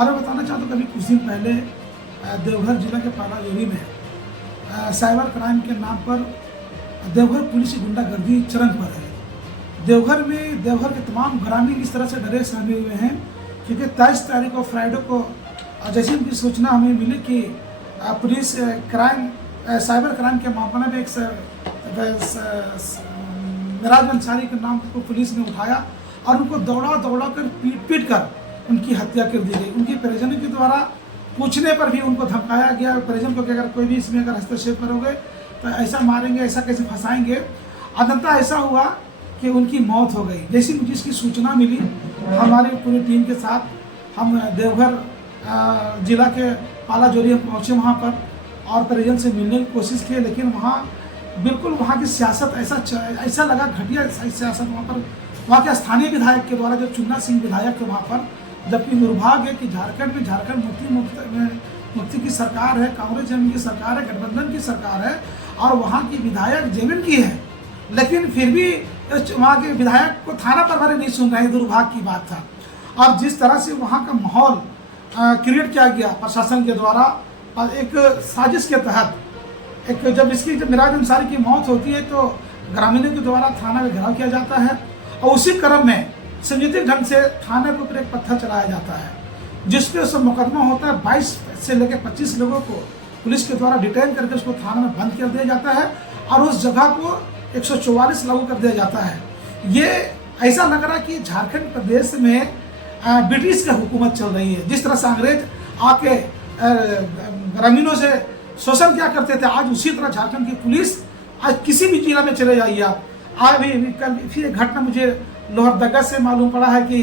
और मैं बताना चाहता हूँ कभी कुछ दिन पहले देवघर जिला के पालाजोरी में साइबर क्राइम के नाम पर देवघर पुलिस की गुंडागर्दी चरम पर है। देवघर के तमाम ग्रामीण इस तरह से डरे सहमे हुए हैं क्योंकि 23 तारीख को फ्राइडे को जैसी उनकी सूचना हमें मिली कि पुलिस साइबर क्राइम के मामले में एक मिराज अंसारी के नाम को पुलिस ने उठाया और उनको दौड़ा कर पीट कर उनकी हत्या कर दी गई। उनके परिजनों के द्वारा पूछने पर भी उनको धमकाया गया परिजन को कि अगर कोई भी इसमें अगर हस्तक्षेप करोगे तो ऐसा मारेंगे, ऐसा कैसे फंसाएंगे। अंततः ऐसा हुआ कि उनकी मौत हो गई। जैसी मुझे इसकी सूचना मिली हमारी पूरी टीम के साथ हम देवघर जिला के पालाजोरी हम पहुँचे वहाँ पर और परिजन से मिलने की कोशिश की, लेकिन वहाँ बिल्कुल वहाँ की सियासत ऐसा लगा घटिया सियासत वहाँ के स्थानीय विधायक के द्वारा जो चुन्ना सिंह विधायक थे वहाँ पर, जबकि दुर्भाग्य है कि झारखंड मुक्ति की सरकार है, कांग्रेस जमीन की सरकार है, गठबंधन की सरकार है और वहाँ की विधायक जेविन की है, लेकिन फिर भी वहाँ के विधायक को थाना प्रभारी नहीं सुन रहे। दुर्भाग्य की बात था। और जिस तरह से वहाँ का माहौल क्रिएट किया गया प्रशासन के द्वारा एक साजिश के तहत जब मिराज अंसारी की मौत होती है तो ग्रामीणों के द्वारा थाना में घेराव किया जाता है और उसी क्रम में संगीतिक ढंग से थाने के ऊपर एक पत्थर चलाया जाता है जिसपे उस मुकदमा होता है। 22 से लेकर 25 लोगों को पुलिस के द्वारा डिटेन करके उसको थाने में बंद कर दिया जाता है और उस जगह को 144 लागू कर दिया जाता है। ये ऐसा लग रहा है कि झारखंड प्रदेश में ब्रिटिश की हुकूमत चल रही है। जिस तरह से अंग्रेज आके ग्रामीणों से शोषण क्या करते थे, आज उसी तरह झारखंड की पुलिस आज किसी भी जिला में चले जाइए आप। आज भी कल फिर एक घटना मुझे लोहरदगा से मालूम पड़ा है कि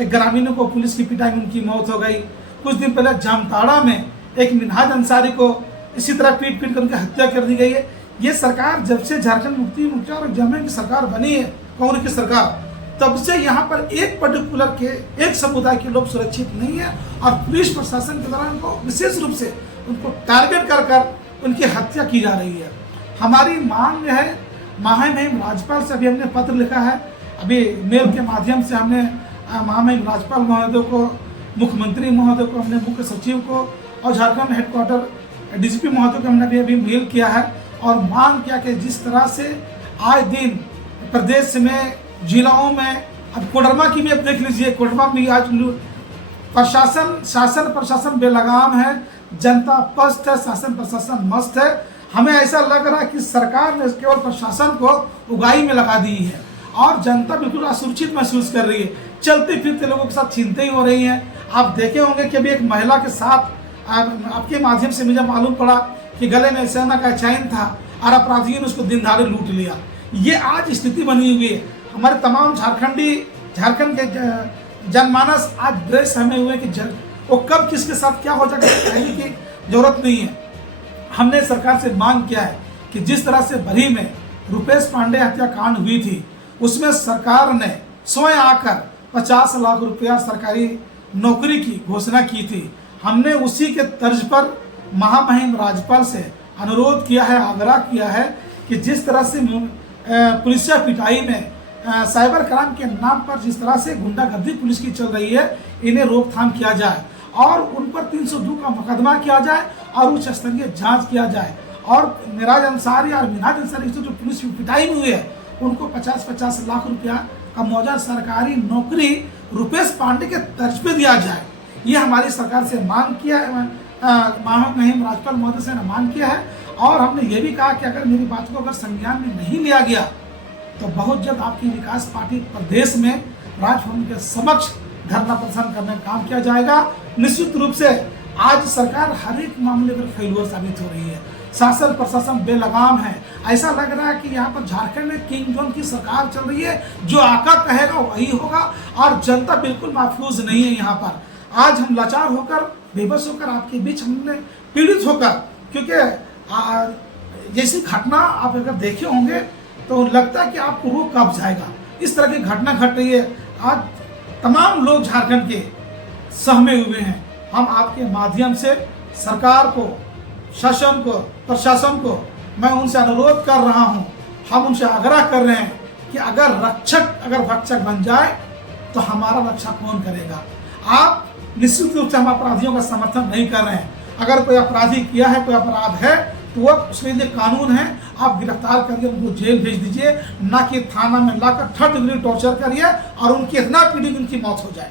एक ग्रामीणों को पुलिस की पिटाई में उनकी मौत हो गई। कुछ दिन पहले जामताड़ा में एक मिराज अंसारी को इसी तरह पीट कर उनकी हत्या कर दी गई है। ये सरकार जब से झारखंड मुक्ति मोर्चा और जमन की सरकार बनी है, कांग्रेस की सरकार, तब से यहाँ पर एक पर्टिकुलर के एक समुदाय के लोग सुरक्षित नहीं है और पुलिस प्रशासन के द्वारा उनको विशेष रूप से उनको टारगेट कर उनकी हत्या की जा रही है। हमारी मांग है महामहिम राज्यपाल से अभी हमने पत्र लिखा है, अभी मेल के माध्यम से हमने महामहिम राज्यपाल महोदय को, मुख्यमंत्री महोदय को, हमने मुख्य सचिव को और झारखंड हेडक्वार्टर डीजीपी महोदय को हमने अभी मेल किया है और मांग किया कि जिस तरह से आए दिन प्रदेश में जिलाओं में, अब कोडरमा की भी अब देख लीजिए, कोडरमा में आज प्रशासन बेलगाम है, जनता पस्त है, शासन प्रशासन मस्त है। हमें ऐसा लग रहा है कि सरकार ने केवल प्रशासन को उगाई में लगा दी है और जनता बिल्कुल असुरक्षित महसूस कर रही है। चलते फिरते लोगों के साथ छीनतें हो रही हैं। आप देखे होंगे कि अभी एक महिला के साथ आपके माध्यम से मुझे मालूम पड़ा कि गले में सेना का चैन था और अपराधियों ने उसको दिन दहाड़े लूट लिया। ये आज स्थिति बनी हुई है। हमारे तमाम झारखंड के जनमानस आज डरे सहमे हुए कि वो कब किसके साथ क्या हो जाएगा कहने की जरूरत नहीं है। हमने सरकार से मांग किया है कि जिस तरह से बरी में रुपेश पांडे हत्याकांड हुई थी उसमें सरकार ने स्वयं आकर 50 लाख रुपया सरकारी नौकरी की घोषणा की थी। हमने उसी के तर्ज पर महामहिम राज्यपाल से अनुरोध किया है, आग्रह किया है कि जिस तरह से पुलिसिया पिटाई में साइबर क्राइम के नाम पर जिस तरह से गुंडागर्दी पुलिस की चल रही है, इन्हें रोकथाम किया जाए और उन पर 302 का मुकदमा किया जाए और उच्च स्तरीय जांच किया जाए और मिराज अंसारी से जो पुलिस की पिटाई में हुई है उनको 50-50 लाख रुपया का मुआवजा सरकारी नौकरी रुपेश पांडे के तर्ज पे दिया जाए। ये हमारी सरकार से मांग किया है, महामहिम राज्यपाल महोदय से मांग किया है और हमने ये भी कहा कि अगर मेरी बात को अगर संज्ञान में नहीं लिया गया तो बहुत जल्द आपकी विकास पार्टी प्रदेश में राजभवन के समक्ष धरना प्रदर्शन करने का काम किया जाएगा। निश्चित रूप से आज सरकार हर एक मामले पर फेलुअर साबित हो रही है। शासन प्रशासन बेलगाम है। ऐसा लग रहा है कि यहाँ पर झारखंड में किंग जॉन की सरकार चल रही है, जो आका कहेगा वही होगा और जनता बिल्कुल महफूज नहीं है। यहाँ पर आज हम लाचार होकर, बेबस होकर आपके बीच हमने पीड़ित होकर, क्योंकि जैसी घटना आप अगर देखे होंगे तो लगता है कि आपको रूह कांप जाएगा। इस तरह की घटना घट रही है। आज तमाम लोग झारखंड के सहमे हुए हैं। हम आपके माध्यम से सरकार को, शासन को, प्रशासन को मैं उनसे अनुरोध कर रहा हूं, हम उनसे आग्रह कर रहे हैं कि अगर भक्षक बन जाए तो हमारा रक्षा कौन करेगा। आप निश्चित रूप से हम अपराधियों का समर्थन नहीं कर रहे हैं। अगर कोई अपराधी किया है, कोई अपराध है, तो वह उसके लिए कानून है, आप गिरफ्तार करिए, उनको जेल भेज दीजिए, ना कि थाना में लाकर थर्ड डिग्री टॉर्चर करिए और उनकी इतना पीड़ी की उनकी मौत हो जाए।